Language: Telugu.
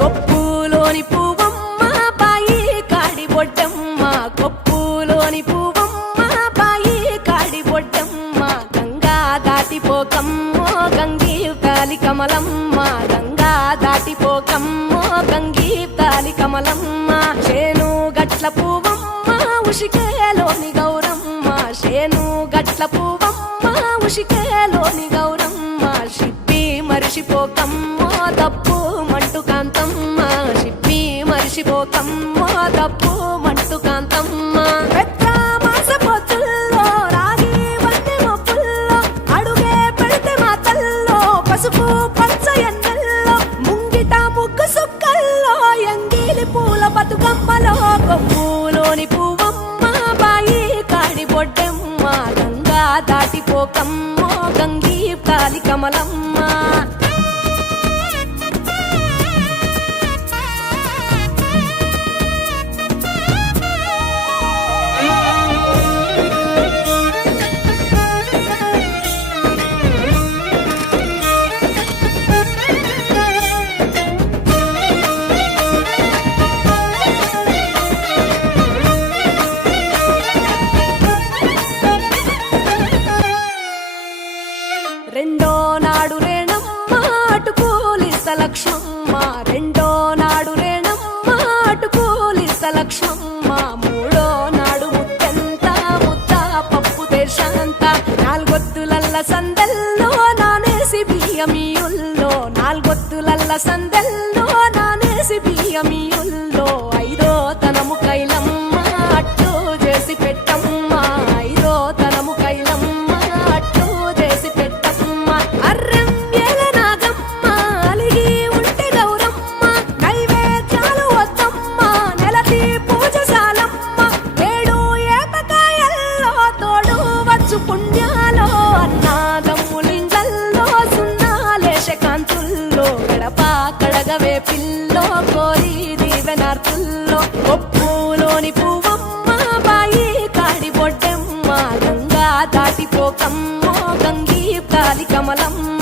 కొప్పులోని పువ్వమ్మ బాయి కాడి బొడ్డమ్మ, కొప్పులోని పువ్వమ్మ బాయి కాడి బొడ్డమ్మ, గంగా దాటిపోకమ్మో గంగీ తాలి కమలమ్మ, గంగా దాటిపోకమ్మో గంగీ తాలి కమలమ్మ, చేను గట్ల పువ్వమ్మ ఉషికేలోని గౌరమ్మ, చేను గట్ల పువ్వమ్మ ఉషికేలోని గౌరమ్మ, షిప్పి మరిషిపోకమ్మో తప్పు మంటు కాంతమ్మ, షిప్పి మరిషిపోకమ్మో తప్పు మంటు కాంతమ్మ, పెద్ద మాస పొత్తుల్లో రాగి వంటి మొప్పుల్లో అడుగే పెడితే మాతల్లో పసుపు పచ్చ ఎన్నెల్లో ముంగిట ముగ్గు సుక్కల్లో ఎంగిలి పూల బతుకమ్మలో, కొమ్ములోని పువ్వమ్మ బాయి కాడి బొడ్డమ్మ, గంగా దాటిపోకమ్మో గంగీ తాలి కమలమ్మ. రెండో నాడు రేణమ్మ అటుకూలిస్త లక్ష్మమ్మ, రెండో నాడు రేణమ్మ అటుకూలిస్త లక్ష్మమ్మ, మూడో నాడు ముత్తెంత ముద్ద పప్పు దేశంత, నాలుగొత్తులల్ల సందెల్లో నానేసి బియ్యమియుల్లో, నాలుగొత్తులల్ల సందెల్లో నానేసి బియ్యమియుల్లో, ఐదో తనము కైలమ్మ అట్టు చేసి పెట్టమ్మ, ఐదో తనము కైలమ్మ అట్టు చేసి పెట్టమ్మ, అర్రం ఏల నాగమ్మ అలిగి ఉంటే గౌరమ్మ, నైవేద్యాలు వద్దమ్మ నెలతి పూజశాలమ్మ, ఏడు ఏపకాయల్లో తోడు వచ్చు పుణ్యాలో, అన్నాదమ్ములింగల్లో సున్నాలేశ కాంతుల్లో, గడప కడగవే పిల్లో కోరి దీవెనార్తుల్లో, కొప్పులోని పువ్వమ్మ బాయి కాడి బొడ్డమ్మ, గంగా దాటిపోకమ్మో గంగీ తాలి కమలమ్మ.